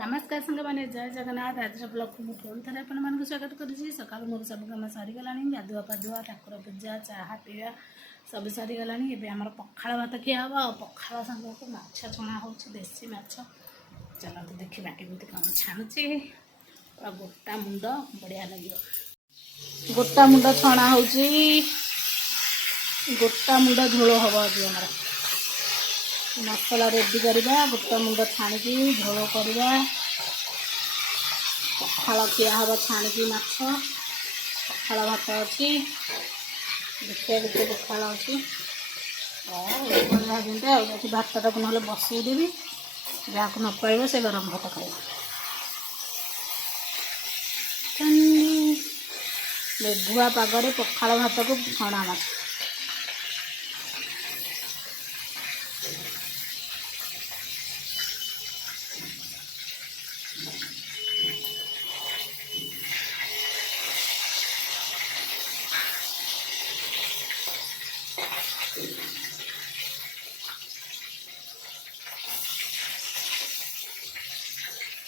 नमस्कार सांग मैंने जय जगन्नाथ आज ब्लॉग को पुणी थे आपको स्वागत करुँची सका मोर सब कम सरीगला गाधुआ पाधुआ ठाकुर पूजा चाहा पीवा सब सरीगला एवं पखाड़ भात खिया हम और पखाड़ सांग को माछ छणा हो देसी माछ चलते देखा केमी कौन छाणुची पूरा गोटा मुंड बढ़िया लगे गोटा मुंड छणा हो गोटा मुंड झोल हम आज आम मसला रेडी करवा गोटा मुंड छाणिकी झोल करवा पखाड़ खिया हम छाणिकी माछ पखाड़ भात अच्छी देखिए केते पखाड़ अच्छी भाजी भातटा को ना बसईदेवी जहाँ को न पाइब से गरम भात खाइब मेघुआ पागरे पखाड़ भात को छणा माछ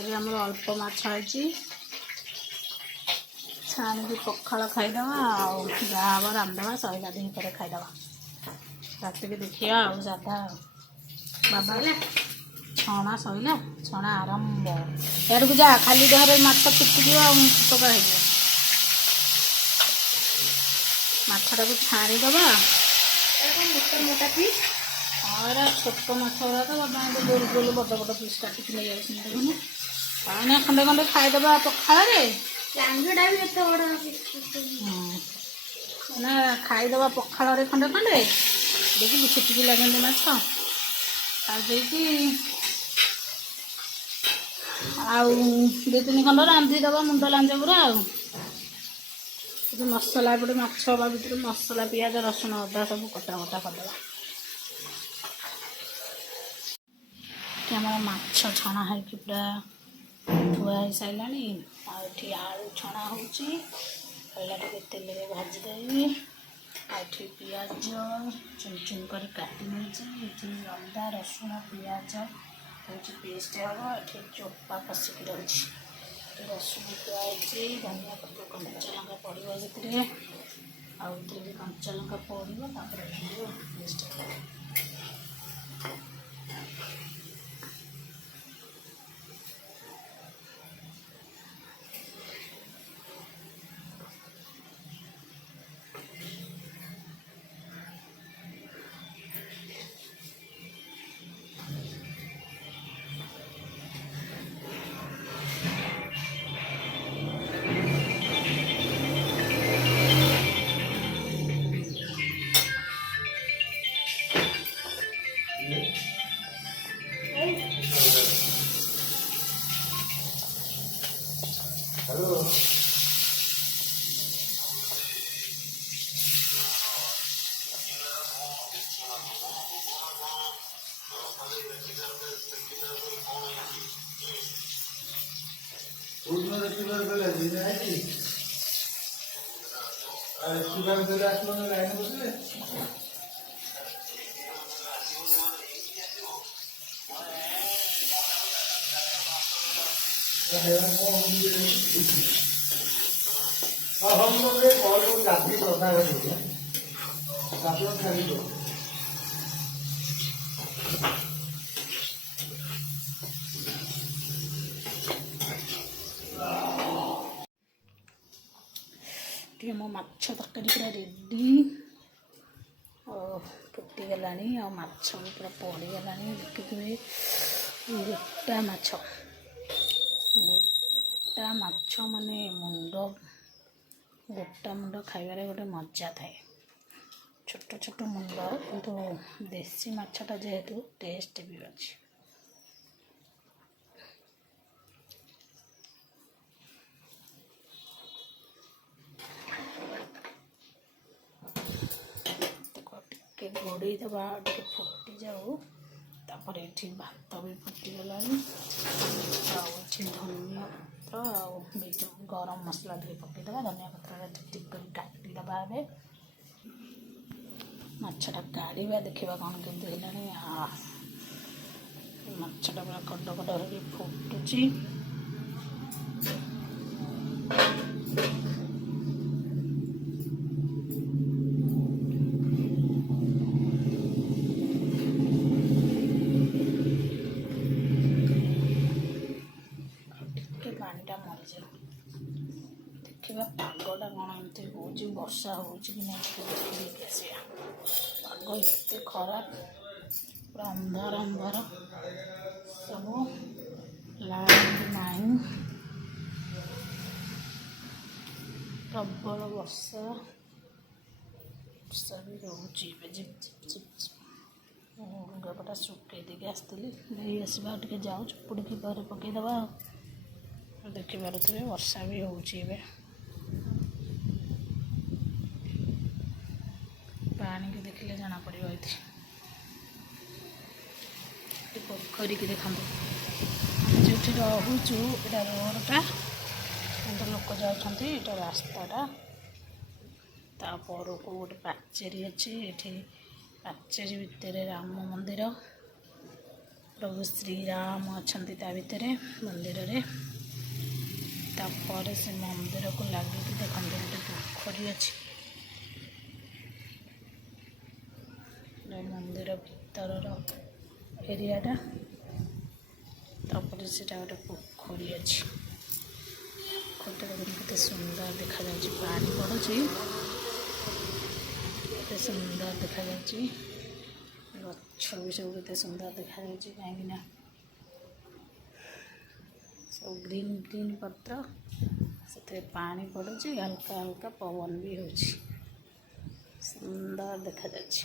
अभी आम अल्प माछ छाणी पखाड़ खाईदे जहाँ हम रांधवा सैला दिन पर खाईदे रात के देखिए आउ साधा बाबा छणा सैला छणा आरंभ यार को जा खाली देहर माछ फुटिक फुटका होटा को छाणीदे और छोट माछ गुरा तो बाबा गोल गोल बड़ बड़ पीस काटिक नहीं जाऊँ पाने खंडे खंडे खाईदे पखाड़ ना खाईदे पखाड़ खंडे खंडे देखिए छुटिक लगे माछ खाई आउ दु तीन खंड रांधिदे मुंड लांज पूरा मसला एपटे माछ हवा भर मसला पियाज रसुण अदा सब कटा कटा करदे माछ छणा है पूरा धुआ हो सारा आठी आलू छणा हो तेल में भाजीदेवी आठी पियाज चुन चुन कर काटी नहीं अदा रसुण पियाज हूँ पेस्ट हम ये चोपा पशिक रही रसुण पियाजी धनिया पत्र कंचा लंका पड़ो से आउे भी कंचा लंका पड़ो पेस्ट हेलो हम लोग कॉल रात्रि प्रथा मो माछ तरकारी पूरा रेडी फुटीगला माछ पूरा पड़ीगला देखिए गोटा माछ माने मुंड गोटा मुंड खाइबारे गोटे मजा थाए छोट छोट मुंड किंतु देसी माछटा जेहेतु टेस्ट भी अच्छी घोड़े दबा टे फुटी जाऊ तापर ये भात भी फुटीगला धनिया पत्र गरम मसला टे पकईदे धनिया पत्र टिक कर काटिदबा माछटा काढ़ा देखा कौन केमती है ମାଛଟା ପୁରା କଡ଼ କଡ଼ ହେଇକି ଫୁଟୁଛି। ଟିକେ ପାଣିଟା ମରିଯାଉ, ଦେଖିବା ପାଗଟା କ'ଣ ଏମିତି ହେଉଛି, ବର୍ଷା ହେଉଛି କି ନାହିଁ ଟିକେ ଦେଖିଦେଇକି ଆସିବା। ପାଗ ଏତେ ଖରାପ, ପୁରା ଅନ୍ଧାର ଅନ୍ଧାର ସବୁ, ଲାଇନ୍ ନାହିଁ, ପ୍ରବଳ ବର୍ଷା ବି ରହୁଛି। ଏବେ ଝିପ୍ ଝିପ୍ ଝିପ୍ ଝିପ୍। ଲୁଗାପଟା ଶୁଖେଇ ଦେଇକି ଆସିଥିଲି, ନେଇ ଆସିବା ଆଉ ଟିକେ ଯାଉ ଚୁପୁଡ଼ିକି ଘରେ ପକାଇଦେବା। ଆଉ ଦେଖିପାରୁଥିବେ ବର୍ଷା ବି ହେଉଛି ଏବେ। ପାଣିକି ଦେଖିଲେ ଜଣାପଡ଼ିବ। ଏଠି ପୋଖରୀକି ଦେଖନ୍ତୁ, ଆମେ ଯେଉଁଠି ରହୁଛୁ ଏଇଟା ରୋଡ଼ଟା, କିନ୍ତୁ ଲୋକ ଯାଉଛନ୍ତି, ଏଇଟା ରାସ୍ତାଟା। ତା ପରକୁ ଗୋଟେ ପାଚେରୀ ଅଛି, ଏଠି ପାଚେରୀ ଭିତରେ ରାମ ମନ୍ଦିର, ପ୍ରଭୁ ଶ୍ରୀରାମ ଅଛନ୍ତି ତା ଭିତରେ ମନ୍ଦିରରେ। ତାପରେ ସେ ମନ୍ଦିରକୁ ଲାଗିକି ଦେଖନ୍ତୁ ଗୋଟେ ପୋଖରୀ ଅଛି, ମନ୍ଦିର ଭିତରର ଏରିଆଟା। ତାପରେ ସେଟା ଗୋଟେ ପୋଖରୀ ଅଛି, ପୋଖରୀଟା ଦେଖନ୍ତୁ କେତେ ସୁନ୍ଦର ଦେଖାଯାଉଛି, ପାଣି ପଡ଼ୁଛି, କେତେ ସୁନ୍ଦର ଦେଖାଯାଉଛି। ଗଛ ବି ସବୁ କେତେ ସୁନ୍ଦର ଦେଖାଯାଉଛି, କାହିଁକିନା ସବୁ ଗ୍ରୀନ୍ ଗ୍ରୀନ୍ ପତ୍ର, ସେଥିରେ ପାଣି ପଡ଼ୁଛି, ହାଲକା ହାଲକା ପବନ ବି ହେଉଛି, ସୁନ୍ଦର ଦେଖାଯାଉଛି।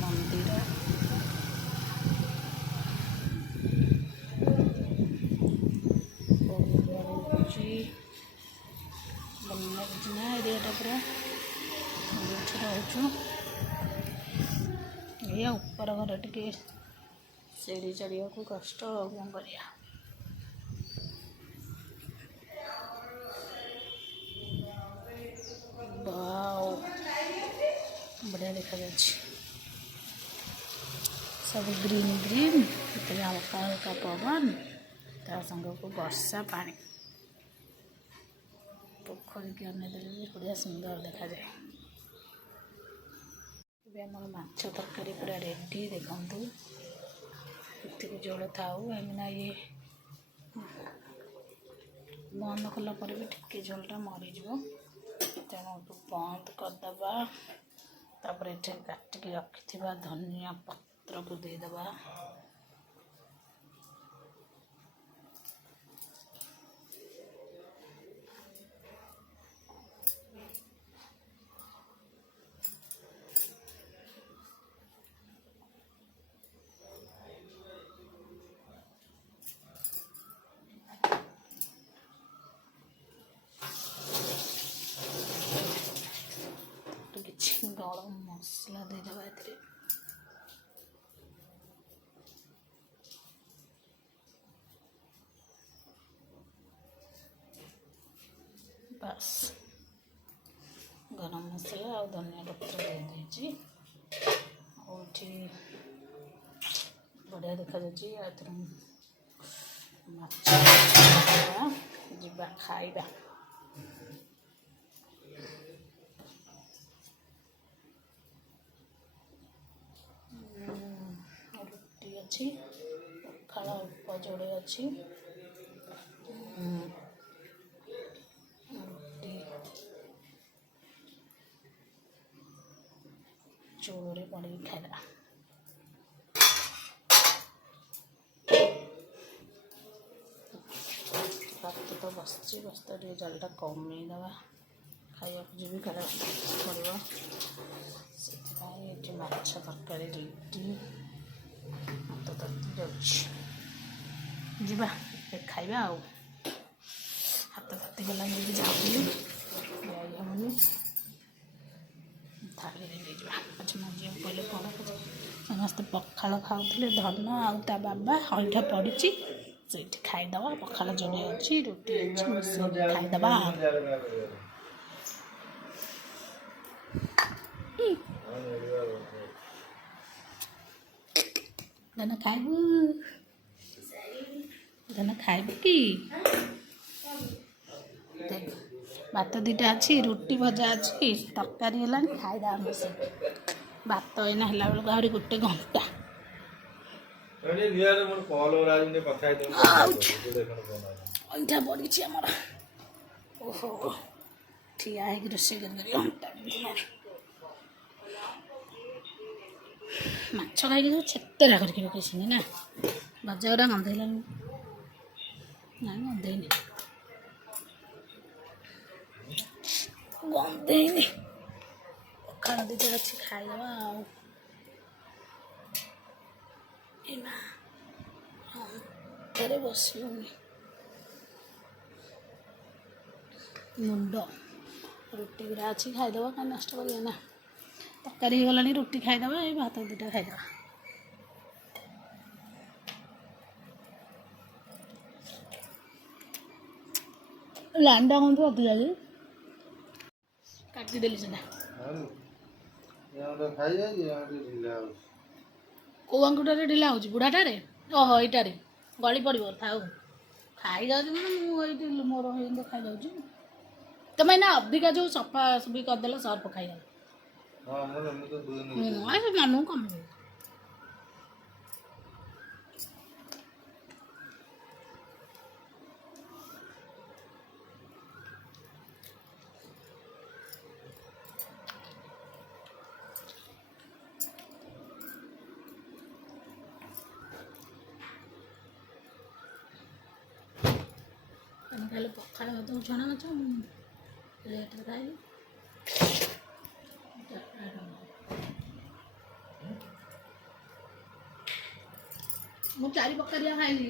ମନ୍ଦିର ବନ୍ୟା ଏରିଆଟା ପୁରା ଯେଉଁଠି ରହୁଛୁ। ଏଇଆ ଉପର ଘର ଟିକେ ସିଡ଼ି ଚଢ଼ିବାକୁ କଷ୍ଟ, ଆଉ କ'ଣ କରିବା। ବଢ଼ିଆ ଦେଖାଯାଉଛି, ସବୁ ଗ୍ରୀନ୍ ଗ୍ରୀନ୍, ସେଥିରେ ହାଲକା ହାଲକା ପବନ, ତା ସାଙ୍ଗକୁ ବର୍ଷା ପାଣି। ପୋଖରୀକି ଅନେଇଦେଲେ ବି ବଢ଼ିଆ ସୁନ୍ଦର ଦେଖାଯାଏ। ଏବେ ଆମର ମାଛ ତରକାରୀ ପୁରା ରେଡ଼ି, ଦେଖନ୍ତୁ। ଏତିକି ଝୋଳ ଥାଉ, କାହିଁକିନା ଇଏ ବନ୍ଦ କଲା ପରେ ବି ଟିକେ ଝୋଳଟା ମରିଯିବ, ତେଣୁ ବନ୍ଦ କରିଦେବା। ତାପରେ ଏଠି କାଟିକି ରଖିଥିବା ଧନିଆ ପତ୍ରକୁ ଦେଇଦେବା। କିଛି ଗରମ ମସଲା ଦେଇଦେବା ଏଥିରେ। ବାସ୍, ଗରମ ମସଲା ଆଉ ଧନିଆ ପତ୍ର ଦେଇଦେଇଛି। ଆଉ ଏଠି ବଢ଼ିଆ ଦେଖାଯାଉଛି। ଏଥିରେ ମାଛ ଯିବା ଖାଇବା। ରୁଟି ଅଛି, ପଖାଳ ଅଳ୍ପ ଯୋଡ଼େ ଅଛି, ରୁଟି ଚଉଳରେ ପଡ଼ିକି ଖାଇବା। ଭାତ ତ ବସିଛି, ବସ୍ତା ଟିକେ ଜାଲଟା କମେଇଦେବା, ଖାଇବାକୁ ଯିବି, କାଳେ ପଡ଼ିବ, ସେଥିପାଇଁ ଏଠି ମାଛ ତରକାରୀ ରେଡ଼ି। ହାତ ତାତି ଯାଉଛି, ଯିବା ଖାଇବା। ଆଉ ହାତ ତାତି ଗଲାଣି, ଯଦି ଯାଉନି ଯାଇ ହେବନି, ଥାଳିରେ ନେଇଯିବା। ଆଜି ମାଜିବାକୁ କହିଲେ କ'ଣ, ସମସ୍ତେ ପଖାଳ ଖାଉଥିଲେ, ଧନ ଆଉ ତା ବାବା, ଅଇଁଠା ପଡ଼ିଛି, ସେଇଠି ଖାଇଦେବା। ପଖାଳ ଯୋଡ଼େ ଅଛି, ରୁଟି ଅଛି, ମିଶେଇକି ଖାଇଦେବା। ଧନ ଖାଇବୁ ଧନ ଖାଇବୁ କି ଭାତ ଦୁଇଟା ଅଛି ରୁଟି ଭଜା ଅଛି ତରକାରୀ ହେଲାଣି ଖାଇଦେବା ମିଶି ଭାତ ଏଇନା ହେଲା ବେଳକୁ ଆହୁରି ଗୋଟେ ଘଣ୍ଟା ଅଇଁଠା ପଡ଼ିଛି ଆମର ଓହୋ ଠିଆ ହେଇକି ରୋଷେଇ କରି ଅଣ୍ଟା ବିନ୍ଧିଲାଣି ମାଛ ଖାଇକି ସବୁ ଛେତେରା କରିକି ପକେଇଛନ୍ତି ନା ଭଜା ଗୁଡ଼ା ଗନ୍ଧେଇଲାଣି ନାଇଁ ଗନ୍ଧେଇନି ଗନ୍ଧେଇନି ପଖାଳ ଦୁଇଟା ଅଛି ଖାଇଦେବା ଆଉ ଏମା ଘରେ ବସିବୁନି ମୁଣ୍ଡ ରୁଟି ଗୁଡ଼ା ଅଛି ଖାଇଦେବା କାହିଁ ନଷ୍ଟ କରିବା ନା ତରକାରୀ ହେଇଗଲାଣି ରୁଟି ଖାଇଦେବା ଏଇ ଭାତ ଦୁଇଟା ଖାଇଦେବା ଲାଇନ୍ଟା କ'ଣ ଅଧିକ ଯାଉଛି କାଟିଦେଲି ସେଟା କେଉଁ ଆଙ୍ଗୁଟାରେ ଢିଲା ହେଉଛି ବୁଢ଼ାଟାରେ ଓହୋ ଏଇଟାରେ ଗଳି ପଡ଼ିବ ଥାଉ ଖାଇଯାଉଛି ମାନେ ମୁଁ ଏଇଠି ମୋର ଏମିତି ଖାଇଯାଉଛି ତମେ ଏଇନା ଅଧିକା ଯେଉଁ ସଫା ସଫି କରିଦେଲ ସର୍ଫ ଖାଇଗଲ ମନକୁ କମିବ ଖାଲି ପଖାଳ ଭାତ ଛଣା ମାଛ ଲେଟ୍ରେ ଖାଇଲି ମୁଁ 4 ପକାରିଆ ଖାଇଲି